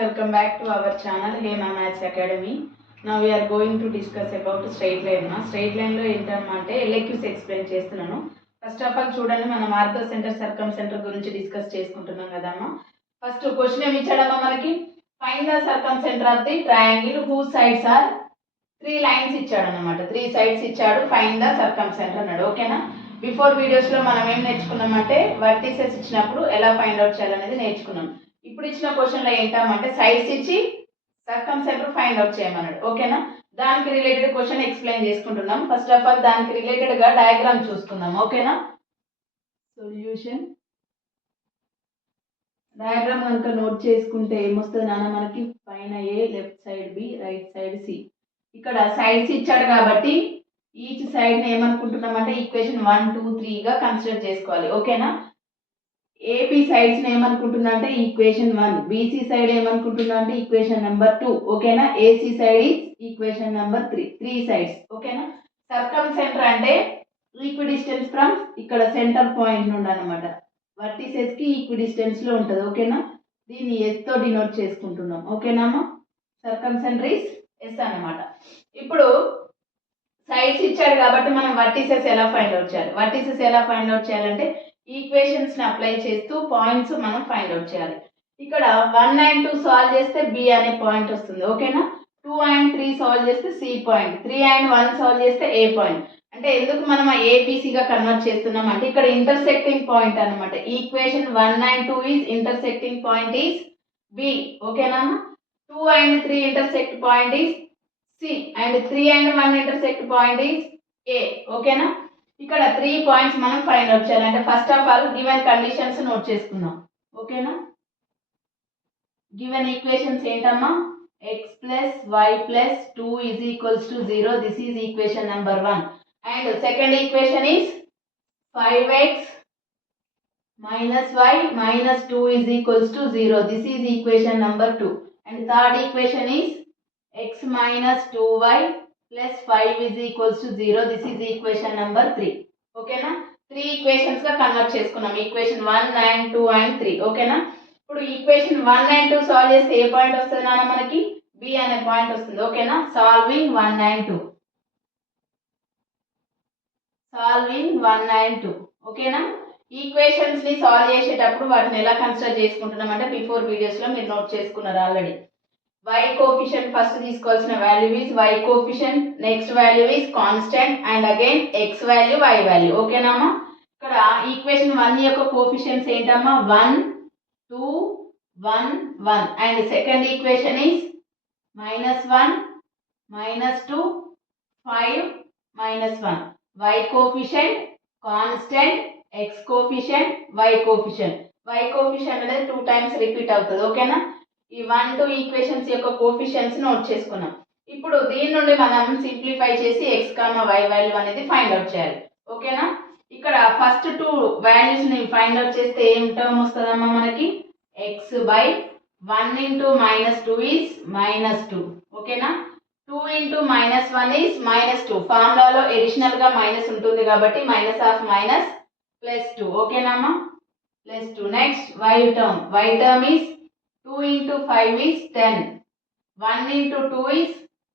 Welcome back to our channel Hema Maths Academy. Now we are going to discuss about straight line. Straight line లో ఏంటంటే LQs explain చేస్తున్నాను. First of all చూడండి, మనం orthocentre circumcentre గురించి discuss చేసుకుంటున్నాం కదమ్మా. First question ఏమి ఇచ్చాడమ్మా మనకి, find the circumcentre of the triangle whose sides are 3 lines ఇచ్చాడు అన్నమాట. 3 సైడ్స్ ఇచ్చాడు, ఫైండ్ ద సర్కమ్ సెంటర్ అన్నాడు. ఓకేనా. బిఫోర్ వీడియోస్ లో మనం ఏం నేర్చుకున్నామంటే వర్టిసెస్ ఇచ్చినప్పుడు ఎలా ఫైండ్ అవుట్ చేయాలనేది నేర్చుకున్నాం. ఇప్పుడు ఇచ్చిన క్వశ్చన్ లో ఏంటంటే సైడ్స్ ఇచ్చి సర్కమ్ సెంటర్ ఫైండ్ అవుట్ చేయమన్నాడు. ఓకేనా. దానికి రిలేటెడ్ క్వశ్చన్ ఎక్స్ప్లెయిన్ చేసుకుంటున్నాం. ఫస్ట్ ఆఫ్ ఆల్ దానికి రిలేటెడ్ గా డయాగ్రామ్ చూసుకుందాం. ఓకేనా. సొల్యూషన్ డయాగ్రామ్ కనుక నోట్ చేసుకుంటే ఏమొస్తుంది నాన్న, మనకి పైన A, left side B, right side C. ఇక్కడ సైడ్స్ ఇచ్చాడు కాబట్టి ఈచ్ సైడ్ ని ఏమనుకుంటున్నాం అంటే ఈక్వేషన్ 1 2 3 గా కన్సిడర్ చేసుకోవాలి. ఓకేనా. ఏబి సైడ్స్ ని ఏమనుకుంటున్నా అంటే ఈక్వేషన్ 1, బీసీ సైడ్ ఏమనుకుంటున్నా అంటే ఈక్వేషన్ నెంబర్ 2. ఓకేనా. AC side is equation number 3. 3 sides. ఓకేనా. సర్కమ్ సెంటర్ అంటే ఈక్విడిస్టెన్స్ ఫ్రమ్ ఇక్కడ సెంటర్ పాయింట్ నుండి అనమాట వర్టిసెస్ కి ఈక్విడిస్టెన్స్ లో ఉంటుంది. ఓకేనా. దీన్ని ఎస్ తో డినోట్ చేసుకుంటున్నాం. ఓకేనామా. సర్కమ్ సెంటర్ ఈజ్ ఎస్ అన్నమాట. ఇప్పుడు సైడ్స్ ఇచ్చాడు కాబట్టి మనం వర్టిసెస్ ఎలా ఫైండ్ అవుట్ చేయాలి, వర్టిసెస్ ఎలా ఫైండ్ అవుట్ చేయాలంటే ఈక్వేషన్స్ ని అప్లై చేస్తూ పాయింట్స్ మనం ఫైండ్ అవుట్ చేయాలి. ఇక్కడ 1 and 2 సాల్వ్ చేస్తే బి అనే పాయింట్ వస్తుంది. ఓకేనా. 2 and 3 సాల్వ్ చేస్తే సి పాయింట్, 3 and 1 సాల్వ్ చేస్తే ఏ పాయింట్. అంటే ఎందుకు మనం ఏబిసిగా కన్వర్ట్ చేస్తున్నాం అంటే ఇక్కడ ఇంటర్సెక్టింగ్ పాయింట్ అనమాట. Equation 1 and 2 is intersecting point is B. ఓకేనా. 2 and 3 intersect point is C and 3 and 1 intersect point is A. ఓకేనా. ఇక్కడ 3 పాయింట్స్ మనం ఫైండ్ అవుట్ చేయాలంటే first of all given conditions note చేసుకుందాం. ఓకేనా. గివెన్ ఈక్వేషన్స్ ఏంటమ్మా, x plus y plus 2 is equals to 0. This is equation number 1. And second equation is 5x minus y minus 2 is equals to 0. This is equation number 2. And third equation is x minus 2y plus 5 is equals to 0. This is equation number 3. ఓకేనా. 3 equations గా convert చేసుకున్నాం. Equation 1 and 2 and 3. ఓకేనా. ఇప్పుడు equation 1 and 2 solve చేస్తే ఏ point వస్తుంది నాన్న, మనకి B అనే పాయింట్ వస్తుంది. ఓకేనా. Solving 1 and 2, solving 1 and 2. ఓకేనా. ఈక్వేషన్స్ ని సాల్వ్ చేసేటప్పుడు వాటిని ఎలా కన్సిడర్ చేసుకుంటున్నాం అంటే బిఫోర్ వీడియోస్ లో మీరు నోట్ చేసుకున్నారు ఆల్రెడీ. y కోఎఫిషియంట్ ఫస్ట్ తీసుకోవాల్సిన value is y coefficient, next value is constant and again x value y value. ఓకేనామా. ఇక్కడ ఈక్వేషన్ 1 యొక్క కోఎఫిషియంట్స్ ఏంటమ్మా 1 2 1 1 and second equation is -1 -2 5 -1. y coefficient, constant, x coefficient, y coefficient. y coefficient అనేది 2 times repeat అవుతుంది. ఓకేనా. ఈ 1 2 equations యొక్క coefficients note చేసుకున్నాం. ఇప్పుడు దీని నుండి మనం సింప్లిఫై చేసి x, y వాల్యూ అనేది ఫైండ్ అవుట్ చేయాలి. ఓకేనా. ఇక్కడ ఫస్ట్ 2 వాల్యూస్ ని ఫైండ్ అవుట్ చేస్తే ఏం టర్మ్ వస్తుందమ్మా మనకి x బై 1 ఇంటూ -2 ఈజ్ -2. ఓకేనా. 2 ఇంటూ -1 ఈజ్ -2. ఫార్ములాలో ఎడిషనల్ గా మైనస్ ఉంటుంది కాబట్టి minus of minus +2. ఓకేనామా. +2. Next y term is 2 into 5 is 10. 1 into 2 is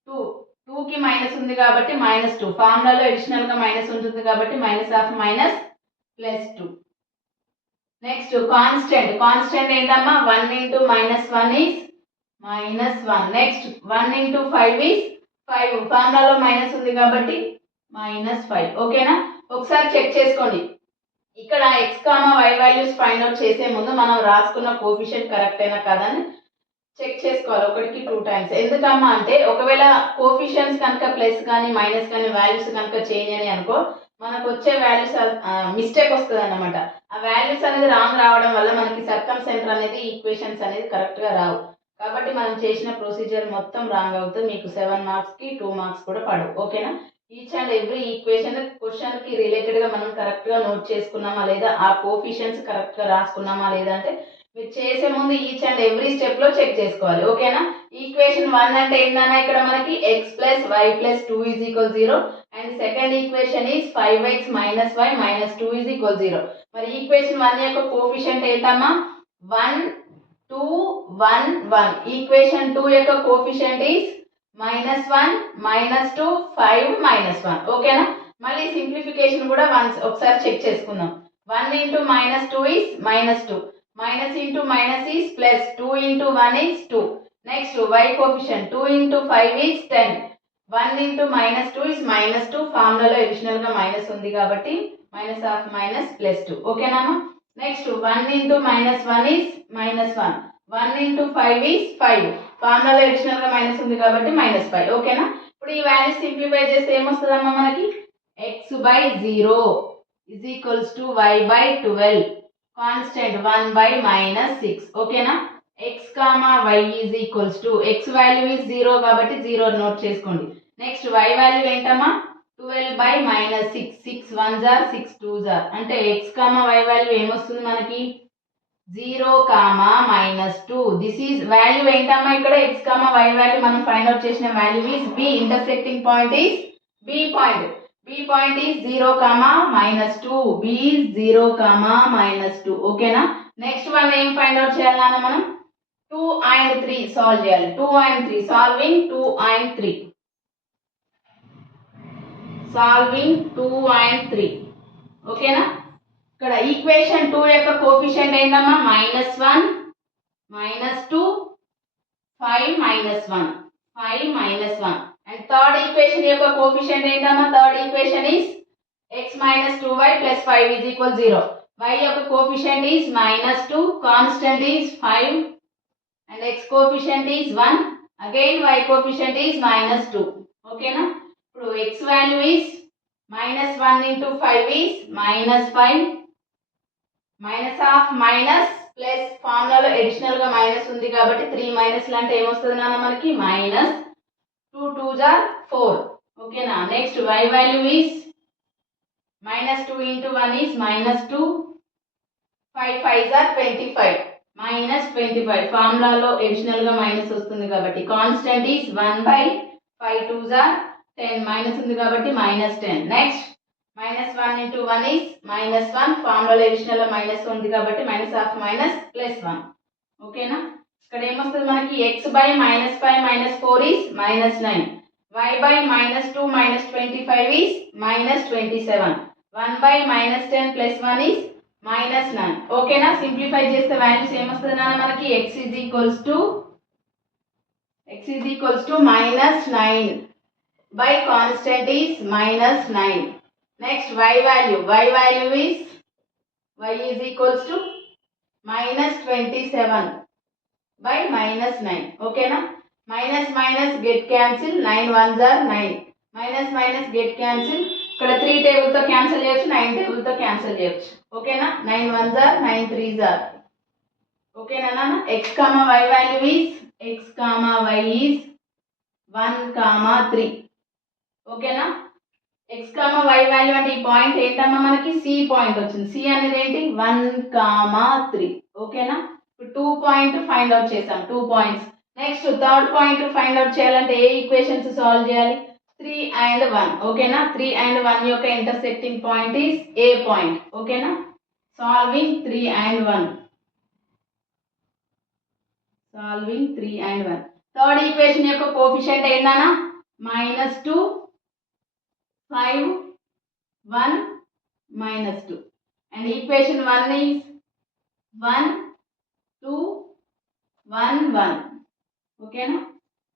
2. 2 కి మైనస్ ఉంది కాబట్టి -2. ఫార్ములాలో అడిషనల్ గా మైనస్ ఉంటుంది కాబట్టి minus of minus +2. Next constant ఏంటమ్మా 1 into -1 is -1. Next 1 into 5 is 5. ఫార్ములాలో మైనస్ ఉంది కాబట్టి -5. ఓకేనా. ఒకసారి చెక్ చేసుకోండి. ఇక్కడ x, y values find out చేసే ముందు మనం రాసుకున్న కోఎఫిషియంట్ కరెక్ట్ అయినా కాదని చెక్ చేసుకోవాలి 1కి 2 టైమ్స్. ఎందుకమ్మా అంటే ఒకవేళ కోఎఫిషియంట్స్ కనుక ప్లస్ కానీ మైనస్ కానీ వాల్యూస్ కనుక చేంజ్ అని అనుకో మనకు వచ్చే వాల్యూస్ మిస్టేక్ వస్తుంది అన్నమాట. ఆ వాల్యూస్ అనేది రాంగ్ రావడం వల్ల మనకి సర్కమ్ సెంటర్ అనేది ఈక్వేషన్స్ అనేది కరెక్ట్ గా రావు. కాబట్టి మనం చేసిన ప్రొసీజర్ మొత్తం రాంగ్ అవుతుంది. మీకు 7 మార్క్స్ కి 2 మార్క్స్ కూడా పడవు. ఓకేనా. Each and every equation question కి రిలేటెడ్ గా మనం కరెక్ట్ గా నోట్ చేసుకున్నామా లేదా, ఆ కోఎఫిషియంట్స్ కరెక్ట్ గా రాసుకున్నామా లేదా అంటే మీరు చేసే ముందు ఈచ్ అండ్ ఎవ్రీ స్టెప్ లో చెక్ చేసుకోవాలి. ఓకేనా. ఈక్వేషన్ 1 అంటే ఏంటన్నా ఇక్కడ మనకి x + y + 2 = 0 and second equation is 5x - y - 2 = 0. మరి ఈక్వేషన్ 1 యొక్క కోఎఫిషియంట్ ఏంటమ్మా 1 2 1 1. ఈక్వేషన్ 2 యొక్క కోఎఫిషియంట్ ఈస్ -1 -2 5 -1. ఓకేనా? మళ్ళీ సింప్లిఫికేషన్ కూడా ఒకసారి చెక్ చేసుకుందాం. 1 into -2 is -2. Minus into minus is plus. 2 into 1 is 2. Next y coefficient 2 into 5 is 10. 1 into -2 is -2. ఫార్ములాలో additional గా మైనస్ ఉంది కాబట్టి -(-) ఓకేనా? Next 1 into -1 is -1. 1 into 5 is 5. ఫార్ములాలో additional గా మైనస్ ఉంది కాబట్టి -5. ఓకేనా? ఇప్పుడు ఈ వాల్యూస్ సింప్లిఫై చేస్తే ఏమొస్తుందమ్మా మనకి? x/0 is equals to y/12. Constant 1/-6. ఓకేనా? x, y is equals to x value is 0 కాబట్టి 0 నోట్ చేసుకోండి. నెక్స్ట్ y వాల్యూ ఏంటమ్మా? 12/-6. 6 1s are 6 2s are. అంటే x, y వాల్యూ ఏమొస్తుంది మనకి? 0, -2. దిస్ ఈజ్ వాల్యూ ఏంటమ్మా ఇక్కడ? x, y వాల్యూ మనం ఫైండ్ అవుట్ చేసిన value is b. Intersecting point is b point. b point is 0, -2. b is 0, -2. ఓకేనా? Next one ఏం ఫైండ్ అవుట్ చేయాలన్నా మనం? 2 and 3 సాల్వ్ చేయాలి. 2 and 3 solving 2 and 3 solving 2 and 3. ఓకేనా? ఇక్కడ ఈక్వేషన్ 2 యొక్క కోఎఫిషియంట్ ఏంటమ్మా? -1 -2 5 -1 5 -1. And third equation యొక్క కోఎఫిషియంట్ ఏంటమ్మా? Third equation is x - 2y plus 5 is equal 0. y యొక్క coefficient is -2, constant is 5 and x coefficient is 1. Again y coefficient is -2. ఓకేనా? ఇప్పుడు x value is -1 into 5 is -5. -(-) Plus ఫార్ములాలో additional గా minus ఉంది కాబట్టి 3 మైనస్లు అంటే ఏమొస్తుంది నాన్న మనకి? -2 2s are 4. ఓకేనా? Next y value is -2 into 1 is -2. 5 5s are 25. -25. ఫార్ములాలో additional గా మైనస్ వస్తుంది కాబట్టి constant is 1/5 2s are 10. Minus ఉంది కాబట్టి -10. Next -1 into 1 is -1. ఫార్ములాలో అడిషనల్ మైనస్ ఉంది కాబట్టి -(-) +1. ఓకేనా? ఇక్కడ ఏమొస్తుంది మనకి? x/-5 -4 is -9. y/-2 -25 is -27. 1/-10 + 1 is -9. ఓకేనా? సింప్లిఫై చేస్తే వాల్యూస్ ఏమొస్తుంది నాన్న మనకి? x is equals to -9 by constant is -9. Next y value is y is equals to -27 by -9. ఓకేనా? Minus get cancel. 9 1s are 9. Minus get cancel. ఇక్కడ 3 table తో cancel చేయొచ్చు, 9 table తో క్యాన్సిల్ చేయొచ్చు. ఓకేనా? 9 1s are 9 3s are. ఓకేనా నాన్న? x, y value is x, y is 1, 3. ఓకేనా? x, y వాల్యూ అంటే ఈ పాయింట్ ఏంటమ్మా మనకి? c పాయింట్ వచ్చింది. c అనేది ఏంటి? 1, 3. ఓకేనా? ఇప్పుడు 2 పాయింట్ ఫైండ్ అవుట్ చేసాం. 2 points. Next third point find out చేయాలంటే ఏ ఈక్వేషన్స్ సాల్వ్ చేయాలి? 3 and 1. ఓకేనా? 3 and 1 యొక్క intersecting point is a point. ఓకేనా? Solving 3 and 1. థర్డ్ ఈక్వేషన్ యొక్క కోఎఫిషియంట్ ఏంటన్నా? -2 5 1 -2. And equation 1 is 1 2 1 1. ఓకేనా?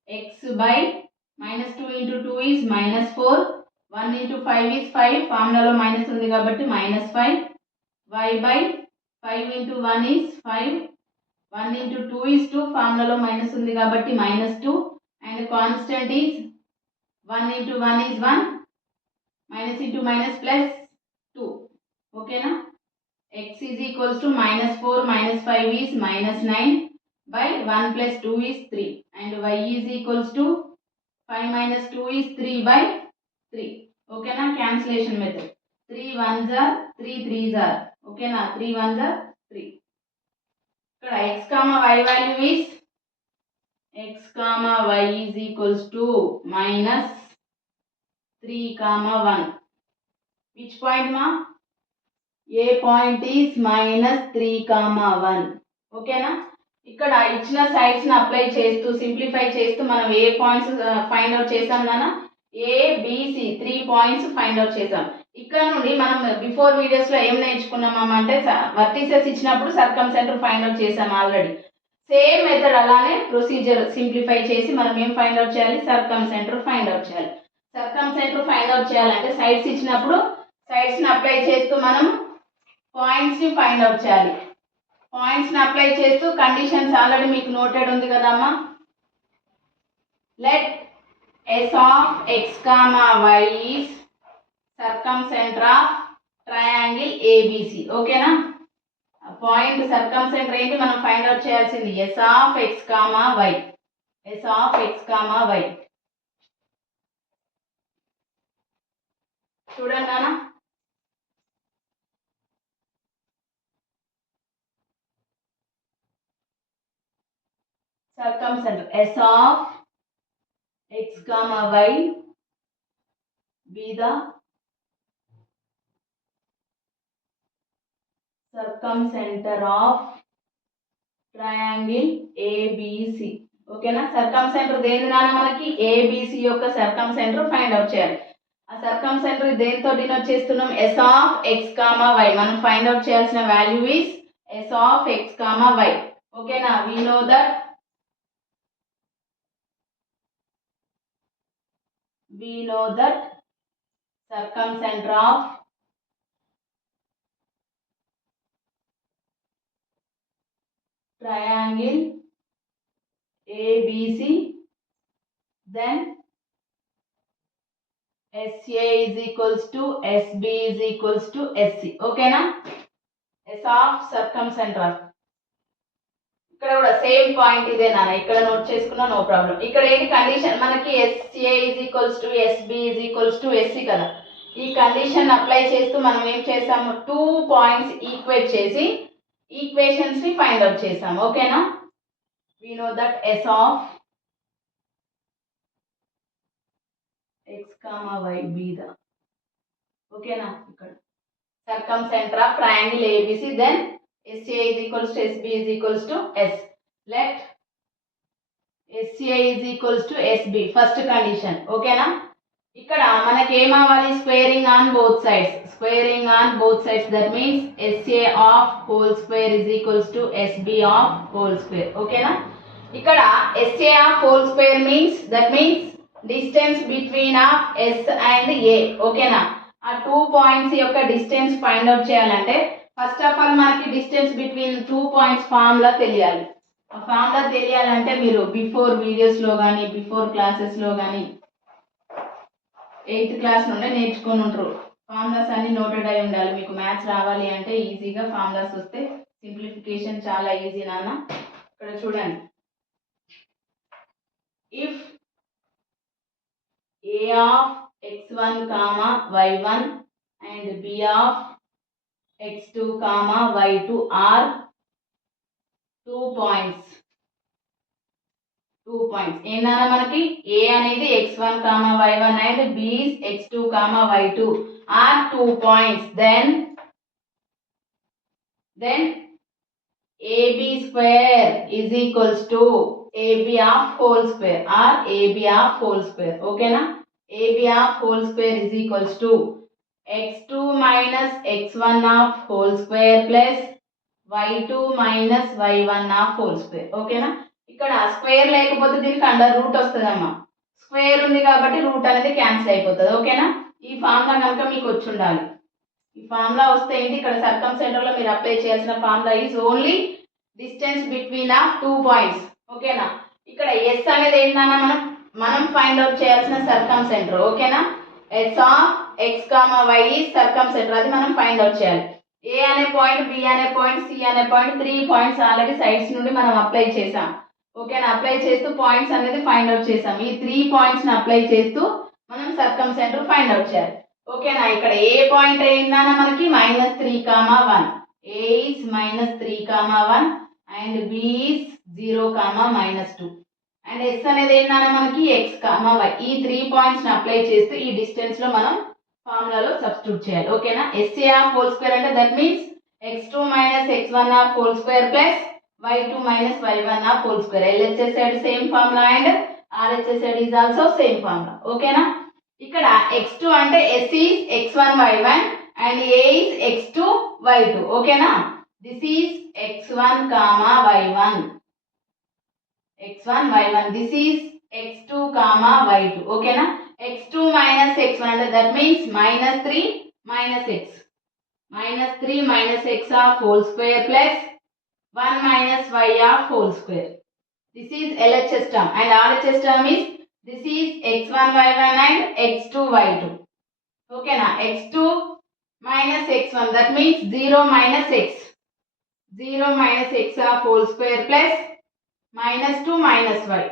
x/-2 into 2 is -4. 1 into 5 is 5. ఫార్ములాలో మైనస్ ఉంది కాబట్టి -5. y/5 into 1 is 5. 1 into 2 is 2. ఫార్ములాలో minus ఉంది కాబట్టి -2. And constant is 1 into 1 is 1. minus into minus plus 2. ఓకేనా? x is equals to -4 -5 is -9 by 1 plus 2 is 3. And y is equals to 5 minus 2 is 3 by 3. ఓకేనా? Cancellation method. 3 1s are 3 3s are. ఓకేనా? 3 1s are 3. ఇక్కడ x, y value is x, y is equals to -3, 1. Which point ma? A point is -3, 1. ఓకేనా? ఇక్కడ ఇచ్చిన సైడ్స్ని apply చేస్తూ simplify చేస్తూ మనం ఏ points find out చేసాం నాన్న, ఏబిసి 3 పాయింట్స్ ఫైండ్ అవుట్ చేసాం. ఇక్కడ నుండి మనం బిఫోర్ వీడియోస్లో ఏం నేర్చుకున్నామా అంటే వర్టిసెస్ ఇచ్చినప్పుడు సర్కమ్ సెంటర్ ఫైండ్ అవుట్ చేసాం ఆల్రెడీ. సేమ్ మెథడ్ అలానే ప్రొసీజర్ సింప్లిఫై చేసి మనం ఏం ఫైండ్ అవుట్ చేయాలి, సర్కమ్ సెంటర్ ఫైండ్ అవుట్ చేయాలి. సర్కమ్ సెంటర్ ఫైండ్ అవుట్ చేయాలంటే సైడ్స్ ఇచ్చినప్పుడు సైడ్స్ని అప్లై చేస్తూ మనం పాయింట్స్ని ఫైండ్ అవుట్ చేయాలి. పాయింట్స్ని అప్లై చేస్తూ కండిషన్స్ ఆల్రెడీ మీకు నోటెడ్ ఉంది కదమ్మా. Let S of x, y is circumcenter of triangle ABC. ఓకేనా? పాయింట్ సర్కమ్సెంటర్ ఏంటి మనం ఫైండ్ అవుట్ చేయాల్సింది, S of x, y. S of x, y. చూడండి నాన్న, circumcenter S of x, y be the circumcenter of triangle ABC. ఓకేనా? సర్కమ్సెంటర్ దేని నాన్న మనకి, ABC యొక్క సర్కమ్సెంటర్ ఫైండ్ అవుట్ చేయాలి. ఆ సర్కమ్సెంటర్ దేనితో డినోట్ చేస్తున్నాం, S of x, y. మనం ఫైండ్ అవుట్ చేయాల్సిన value is S of x, y. ఓకేనా? we know that circumcenter of triangle ABC, then SA is equals to SB is equals to SC. ఓకేనా? S of circumcenter. ఇక్కడ కూడా same point ఇదే నాన్న, ఇక్కడ note చేసుకున్నా no problem. ఇక్కడ ఏంటి కండిషన్ మనకి, SA is equals to SB is equals to SC కదా. ఈ కండిషన్ అప్లై చేస్తూ మనం ఏం చేసాము, 2 పాయింట్స్ ఈక్వేట్ చేసి ఈక్వేషన్స్ ని ఫైండ్ అవుట్ చేసాము. ఓకేనా? we know that S of x, y be the, ఓకేనా, ఇక్కడ circumcenter of triangle ABC, then SA is equals to SB is equals to S. Let SA is equals to SB, first condition. ఓకేనా? ఇక్కడ మనకి ఏం అవ్వాలి, squaring on both sides. Squaring on both sides, that means SA of whole square is equals to SB of whole square. ఓకేనా? ఇక్కడ SA of whole square means that means distance between of S and A. ఓకేనా? ఆ 2 points యొక్క distance find out చేయాలంటే first of all మనకి distance between 2 points formula తెలియాలి. ఆ formula తెలియాలంటే మీరు బిఫోర్ వీడియోస్లో కానీ బిఫోర్ క్లాసెస్లో కానీ 8th క్లాస్ నుండి నేర్చుకొని ఉంటారు. ఫార్ములాస్ అన్ని నోటెడ్ అయి ఉండాలి. మీకు మ్యాథ్స్ రావాలి అంటే ఈజీగా ఫార్ములాస్ వస్తే సింప్లిఫికేషన్ చాలా ఈజీ నాన్న. ఇక్కడ చూడండి, if A of x1, y1 and B of x2, y2 are 2 points. ఏంటన్నా మనకి A అనేది x1, y1 and B is x2, y2 are 2 points. Then AB square is equals to AB of whole square or AB of whole square. ఓకేనా? AB of whole square is equals to x2 minus x1 of whole square plus y2 minus y1 of whole square. ఓకేనా? ఇక్కడ square లేకపోతే దీనికి under root వస్తుందమ్మా. Square ఉంది కాబట్టి route అనేది cancel అయిపోతుంది. ఓకేనా? ఈ ఫార్ములా కనుక మీకు వచ్చి ఉండాలి. ఈ ఫార్ములా వస్తే ఏంటి, ఇక్కడ సర్కమ్సెంటర్ లో మీరు అప్లై చేయాల్సిన formula is only distance between of 2 points. ఓకేనా? ఇక్కడ S అనేది ఏంటన్నా మనం ఫైండ్ అవుట్ చేయాల్సిన సర్కమ్సెంటర్. ఓకేనా? S of x, y is circumcentre, అది మనం ఫైండ్ అవుట్ చేయాలి. A అనే పాయింట్, B అనే పాయింట్, C అనే పాయింట్, 3 పాయింట్స్ ఆల్రెడీ సైడ్స్ నుండి మనం అప్లై చేసాం. ఓకేనా? అప్లై చేస్తూ పాయింట్స్ అనేది ఫైండ్ అవుట్ చేసాం. ఈ 3 పాయింట్స్ ని అప్లై చేస్తూ మనం సర్కమ్సెంటర్ ఫైండ్ అవుట్ చేయాలి. ఓకేనా? ఇక్కడ ఏ పాయింట్ ఏంటన్నా మనకి -3, 1. A is -3, 1 and B is 0, -2 and S అనేది ఏంటన్నా మనకి x, y. ఈ 3 పాయింట్స్ ని అప్లై చేస్తూ ఈ డిస్టెన్స్ లో మనం ఫార్ములాలో సబ్స్టిట్యూట్ చేయాలి. ఓకేనా? SA ఆఫ్ హోల్ స్క్వేర్ అంటే that means x2 minus x1 of whole square plus y2 minus y1 of whole square. LHS side same formula and RHS side is also same formula. ఓకేనా? ఇక్కడ x2 అంటే s is x1 y1 and a is x2 y2. ఓకేనా? This is x1 comma y1. x1 y1. This is x2 comma y2. ఓకేనా? x2 minus x1 అంటే that means minus 3 minus x. Minus 3 minus x of whole square plus 1 minus y of whole square. This is LHS term and RHS term is this is x1 y1 and x2 y2. Okay na? x2 minus x1 that means 0 minus x. 0 minus x of whole square plus minus 2 minus y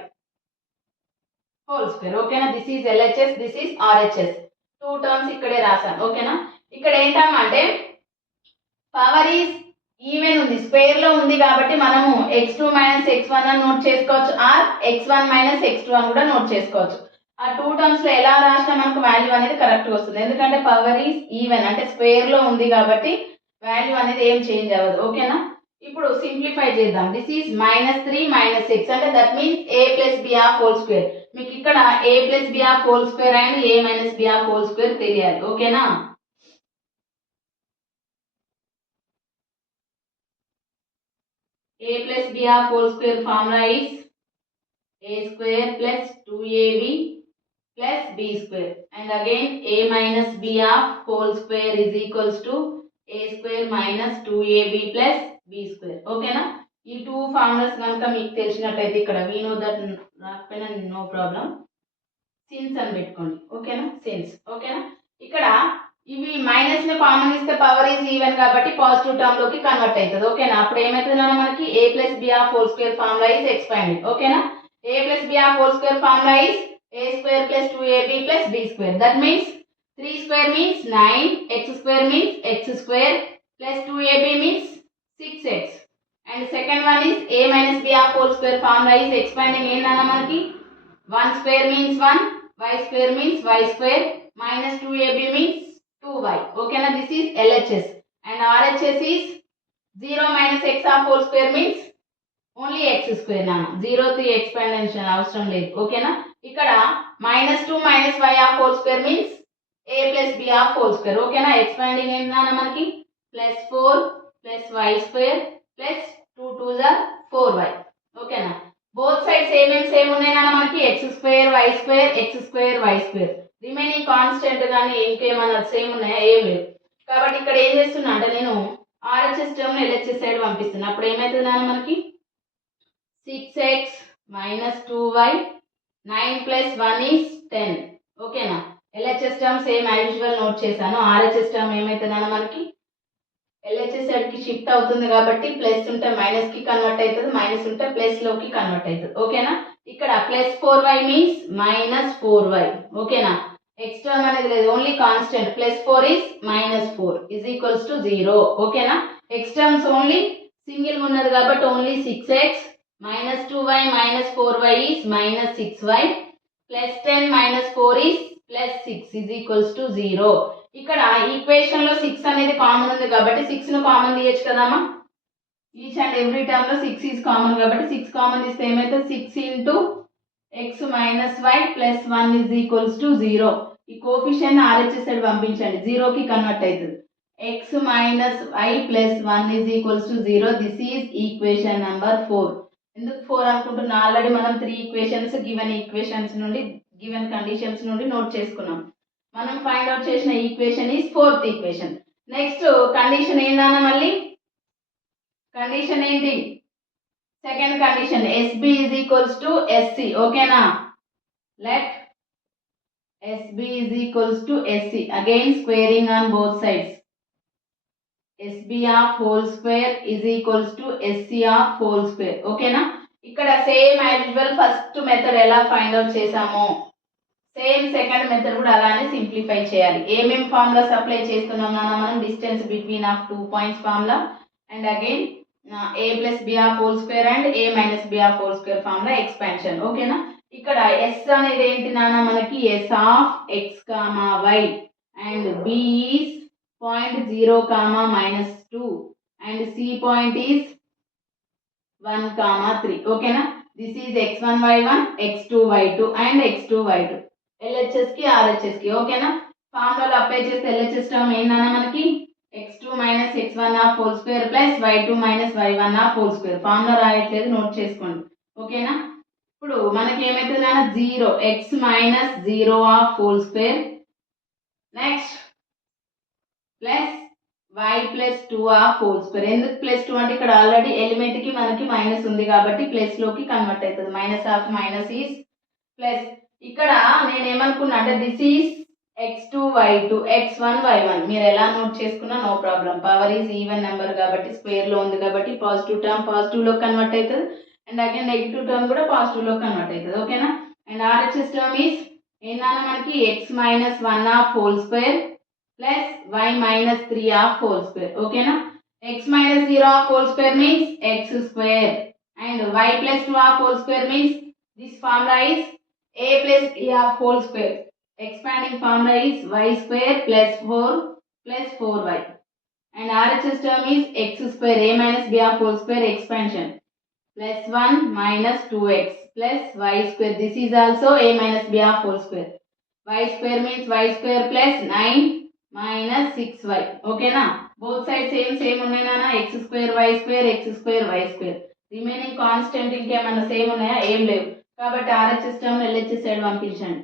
whole square. Okay na? This is LHS, this is RHS. Two terms ikkade rasanu. Okay na? ikkada ఏంటంటే power is even ఉంది, square లో ఉంది కాబట్టి మనము x2 minus x1 అని note చేసుకోవచ్చు are x1 minus x2 అని కూడా నోట్ చేసుకోవచ్చు. ఆ టూ టర్మ్స్ లో ఎలా రాసినా మనకు వాల్యూ అనేది కరెక్ట్ గా వస్తుంది, ఎందుకంటే పవర్ ఈజ్ ఈవెన్ అంటే స్క్వేర్ లో ఉంది కాబట్టి వాల్యూ అనేది ఏం చేంజ్ అవ్వదు. ఓకేనా? ఇప్పుడు సింప్లిఫై చేద్దాం. దిస్ ఈజ్ -3 మైనస్ x అంటే that means a plus b of whole square. మీకు ఇక్కడ a plus b of whole square and a minus b of whole square తెలియాలి. ఓకేనా? a plus b of whole square formula is a square plus 2ab plus b square, and again a minus b of whole square is equals to a square minus 2ab plus b square. Okay na? ఈ two formulas కనుక మీకు తెలిసినట్లయితే ఇక్కడ we know that రాకపోయినా no problem, since అని పెట్టుకోండి. ఓకేనా? Since. ఓకేనా? ఇక్కడ ఇవి మైనస్ ని కామన్ ఇస్తే పవర్ ఈజ్ ఈవెన్ కాబట్టి పాజిటివ్ టర్మ్ లోకి కన్వర్ట్ అవుతుంది. ఓకేనా? అప్పుడు ఏమవుతుంది మనకి a plus b of whole square formula is expanded. ఓకేనా? a plus b of whole square formula is a square plus 2ab plus b square. That means 3 square means 9, x square means x square plus 2ab means 6x. And second one is a minus b of whole square formula is expanding ఏంటన్నా మనకి 1 square means 1, y square means y square minus 2ab means 2y. Okay na? This is LHS and RHS is 0 minus x of whole square means only x square na. 0 th expansion అవసరం లేదు. Okay నా? ఇక్కడ -2 minus y of whole square means a plus b of whole square. Okay నా? Expanding ఏంటన్నా మనకి +4 plus y square plus 2 2s are 4y. Okay నా? Both sides same ఉన్నాయన్నా మనకి x square y square x square y square. Remaining constant కానీ ఇంకేమన్నా same ఉన్నాయా? ఏం లేదు. కాబట్టి ఇక్కడ ఏం చేస్తున్నా అంటే నేను ఆర్హెచ్ఎస్ టర్మ్ ఎల్హెచ్ఎస్ సైడ్ పంపిస్తున్నా. అప్పుడు ఏమవుతుంది మనకి 6x minus 2y 9 plus 1 is 10. ఓకేనా? LHS term same as usual note చేశాను. ఆర్హెచ్ఎస్ టర్మ్ ఏమవుతుందన్న మనకి ఎల్హెచ్ఎస్ సైడ్ కి షిఫ్ట్ అవుతుంది కాబట్టి ప్లస్ ఉంటే మైనస్ కి కన్వర్ట్ అవుతుంది, మైనస్ ఉంటే ప్లస్ లోకి కన్వర్ట్ అవుతుంది. ఓకేనా? ఇక్కడ +4y మీన్స్ -4y. ఓకేనా? x టర్మ్ అనేది లేదు, only constant +4 is -4 is equals to 0. ఓకేనా? x టర్మ్స్ ఓన్లీ సింగిల్ ఉన్నది కాబట్టి only 6x -2y -4y is -6y +10 -4 is +6 is equals to 0. ఇక్కడ ఈక్వేషన్ లో 6 అనేది కామన్ ఉంది కాబట్టి 6 ను కామన్ తీయొచ్చు కదమ్మా. ఈచ్ అండ్ ఎవ్రీ టర్మ్ లో 6 ఈజ్ కామన్ కాబట్టి 6 కామన్ తీస్తే ఏమైతే 6 into x minus y plus 1 is equals to 0. ఈ కోఎఫిషియెంట్ ఆర్హెచ్ఎస్ సైడ్ పంపించండి, 0 కి కన్వర్ట్ అవుతుంది. x minus y plus 1 is equals to 0. This is equation number 4. ఎందుకు 4 అనుకుంటున్నా? ఆల్రెడీ మనం 3 ఈక్వేషన్స్ గివెన్ కండిషన్స్ నుండి నోట్ చేసుకున్నాం. మనం ఫైండ్ అవుట్ చేసిన equation is 4th equation. Next condition ఏంటన్నా మళ్ళీ కండిషన్ ఏంటి? Second condition SB is equals to SC. ఓకేనా? let SB is equals to SC. again squaring on both sides. SB of whole square is equals to SC of whole square. ఓకేనా? ఇక్కడ same as usual first method ఎలా find out చేసామో same second method కూడా అలానే simplify చేయాలి. ఏమేం formulas apply చేస్తున్నాం మనం? Distance between of 2 points formula and again a plus b of whole square and a minus b of whole square formula expansion. ఓకేనా? ఇక్కడ s అనేది ఏంటి నాన్న మనకి? s of x, y and b is point 0, -2 and c point is 1, 3. ఓకేనా, this is x1 y1 x2 y2 and x2 y2 LHS కి RHS కి. ఓకేనా, ఫార్ములాలో అప్లై చేస్తే LHS టర్మ్ ఏంటన్నా మనకి x2 minus x1 half whole square plus y2 minus y1 half whole square. Formula రాయట్లేదు, note చేసుకోండి. ఓకేనా, ఇప్పుడు మనకి ఏమైతుంది నాన్న 0 x minus 0 half whole square next plus y plus 2 half whole square. ఎందుకు ప్లస్ 2 అంటే ఇక్కడ ఆల్రెడీ ఎలిమెంట్ కి మనకి మైనస్ ఉంది కాబట్టి ప్లస్ లోకి కన్వర్ట్ అవుతుంది. Minus half minus is plus. ఇక్కడ నేను ఏమనుకున్నా అంటే this is x2 y2 x1 y1. మీరు ఎలా నోట్ చేసుకున్నా no problem. Power is even number కాబట్టి స్క్వేర్ లో ఉంది కాబట్టి పాజిటివ్ టర్మ్ పాజిటివ్ లో కన్వర్ట్ అవుతుంది అండ్ అగైన్ నెగిటివ్ టర్మ్ కూడా పాజిటివ్ లో కన్వర్ట్ అవుతుంది. ఓకేనా, అండ్ RHS టర్మ్ ఈజ్ ఏంటన్నా మనకి x minus 1 half whole square plus y minus 3 half whole square. ఓకేనా, x minus 0 half whole square means x square and y plus 2 half whole square means this formula is a plus b half whole square. Expanding formula is y square plus 4 plus 4y and RHS term is x square a minus b half whole square expansion plus 1 minus 2x plus y square. This is also a minus b half whole square. Y square means y square plus 9 minus 6y. ఓకేనా, both side same ఉన్నాయి నాన్న, x square y square x square y square. Remaining constant ఇంకేమన్నా same ఉన్నాయా? ఏం లేవు కాబట్టి RHS term LHS side పంపించండి.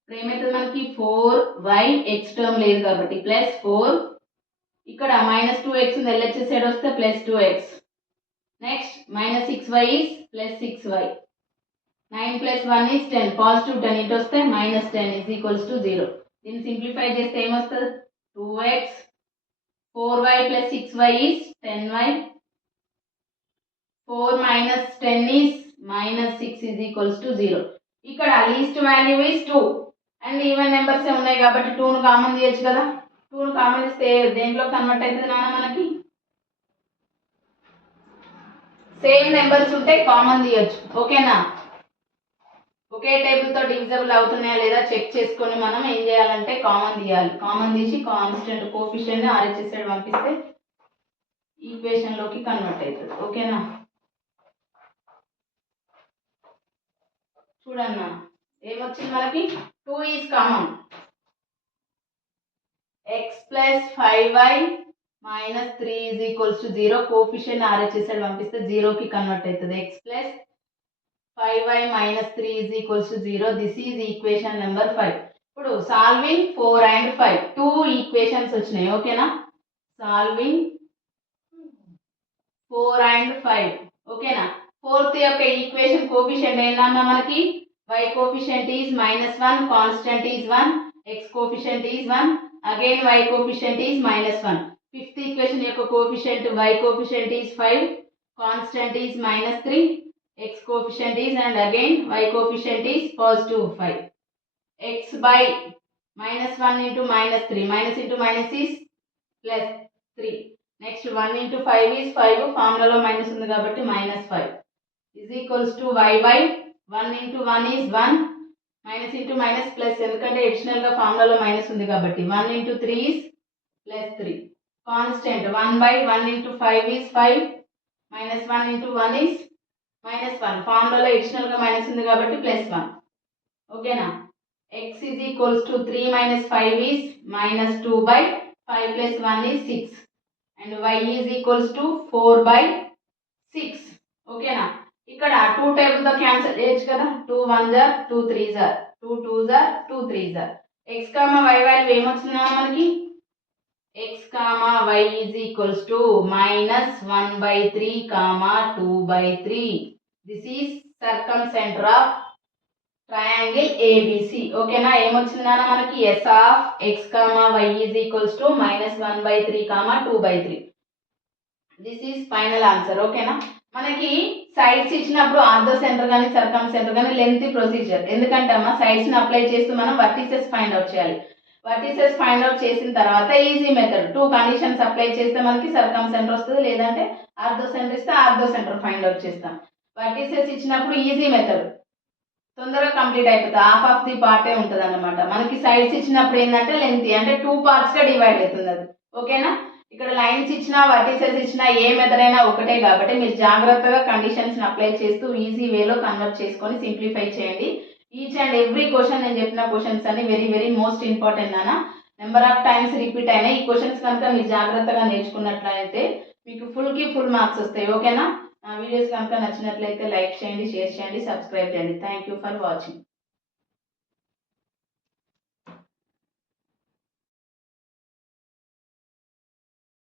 ఇప్పుడు ఏమవుతుంది మనకి 4y x టర్మ్ లేదు కాబట్టి ప్లస్ 4 ఇక్కడ మైనస్ 2x ఉంది LHS సైడ్ వస్తే plus 2x next minus 6y is plus 6y 9 plus 1 is 10 positive 10 ఇటు వస్తే మైనస్ 10 ఈజ్ ఈక్వల్స్ టు 0. దీన్ని సింప్లిఫై చేస్తే ఏమొస్తుంది 2x 4y plus 6y is 10y 4 minus 10 is minus 6 is equals to 0. ఇక్కడ least value is 2 and even numbers ఉన్నాయి కాబట్టి 2 ను common తీయొచ్చు కదా. 2 ను కామన్ తీస్తే దేంట్లో కన్వర్ట్ అవుతుంది నాన్న మనకి సేమ్ నెంబర్స్ ఉంటే కామన్ తీయొచ్చు. ఓకేనా, ఒకే టేబుల్ తో డివిజబుల్ అవుతున్నాయా లేదా చెక్ చేసుకొని మనం ఏం చేయాలంటే కామన్ తీయాలి. కామన్ తీసి కాన్స్టెంట్ కోఎఫిషియెంట్ ని RHS సైడ్ పంపిస్తే ఈక్వేషన్ లోకి కన్వర్ట్ అవుతుంది. ఓకేనా, చూడన్నా ఏమొచ్చింది మనకి 2 is common x plus 5y minus 3 is equals to 0. Coefficient RHS side పంపిస్తే 0 కి కన్వర్ట్ అవుతుంది. x plus 5y minus 3 is equals to 0. This is equation number 5. ఇప్పుడు solving 4 and 5 2 ఈక్వేషన్స్ వచ్చినాయి. ఓకేనా, solving 4 and 5. ఓకేనా, ఫోర్త్ యొక్క ఈక్వేషన్ కోఎఫిషియెంట్ ఏంటన్నా మనకి y coefficient is -1 constant is 1 x coefficient is 1 again y coefficient is -1. Fifth equation యొక్క coefficient y coefficient is 5 constant is -3 x coefficient is and again y coefficient is positive 5. X by -1 into -3 minus into minus is plus 3. Next 1 into 5 is 5 formula lo minus ఉంది కాబట్టి -5 is equals to y by 1 into 1 is 1 minus into minus plus ఎందుకంటే additional గా formula లో minus ఉంది కాబట్టి 1 into 3 is plus 3. Constant 1 by 1 into 5 is 5 minus 1 into 1 is -1. ఫార్ములాలో additional గా minus ఉంది కాబట్టి +1. ఓకేనా, x is equals to 3 minus 5 is -2 by 5 plus 1 is 6 and y is equals to 4 by 6. ఓకేనా, ఇక్కడ 2 టేబుల్ తో క్యాన్సిల్ చేయొచ్చు కదా. 2 1s are 2 3s are 2 2s are 2 3s are. x, y value ఏమొచ్చిందా మనకి x, y is equals to -1 by 3, 2 by 3. This is circumcenter of triangle ABC. ఓకేనా, ఏమొచ్చిందా మనకి s of x, y is equals to -1 by 3, 2 by 3. This is final answer. ఓకేనా, మనకి sides ఇచ్చినప్పుడు ortho centre కానీ సర్కమ్ centre కానీ length procedure. ఎందుకంటే అమ్మ sides ని అప్లై చేస్తూ మనం వర్టిసెస్ ఫైండ్ అవుట్ చేయాలి. వర్టిసెస్ ఫైండ్ అవుట్ చేసిన తర్వాత ఈజీ మెథడ్ 2 కండిషన్స్ అప్లై చేస్తే మనకి సర్కమ్ సెంటర్ వస్తుంది, లేదంటే ఆర్థో సెంటర్ ఇస్తే ఆర్థో సెంటర్ ఫైండ్ అవుట్ చేస్తాం. వర్టిసెస్ ఇచ్చినప్పుడు ఈజీ మెథడ్ తొందరగా కంప్లీట్ అయిపోతుంది, హాఫ్ ఆఫ్ ది పార్టే ఉంటుంది అన్నమాట. మనకి సైడ్స్ ఇచ్చినప్పుడు ఏంటంటే లెంత్ అంటే 2 పార్ట్స్ గా డివైడ్ అవుతుంది అది. ఓకేనా, ఇక్కడ లైన్స్ ఇచ్చినా వర్టిసెస్ ఇచ్చినా ఏ మెథడ్ అయినా ఒకటే కాబట్టి మీరు జాగ్రత్తగా కండిషన్స్ని అప్లై చేస్తూ ఈజీ వేలో కన్వర్ట్ చేసుకొని సింప్లిఫై చేయండి. ఈచ్ అండ్ ఎవ్రీ క్వశ్చన్ నేను చెప్పిన క్వశ్చన్స్ అన్ని వెరీ వెరీ మోస్ట్ ఇంపార్టెంట్ నాన్న. నెంబర్ ఆఫ్ టైమ్స్ రిపీట్ అయినా ఈ క్వశ్చన్స్ కనుక మీరు జాగ్రత్తగా నేర్చుకున్నట్లయితే మీకు ఫుల్ మార్క్స్ వస్తాయి. ఓకేనా? నా వీడియోస్ కనుక నచ్చినట్లయితే లైక్ చేయండి, షేర్ చేయండి, సబ్స్క్రైబ్ చేయండి. Thank you for watching.